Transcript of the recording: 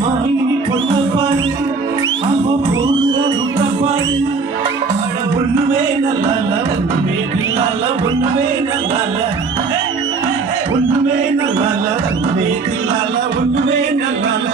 மாறி பொண்ண பாரு அவ போற ரூட்ட பாரு ஒண்ணுமே நல்லால ஒண்ணுமே இல்லால ஒண்ணுமே நல்லால ஒண்ணுமே நல்லால ஒண்ணுமே இல்லால ஒண்ணுமே நல்லால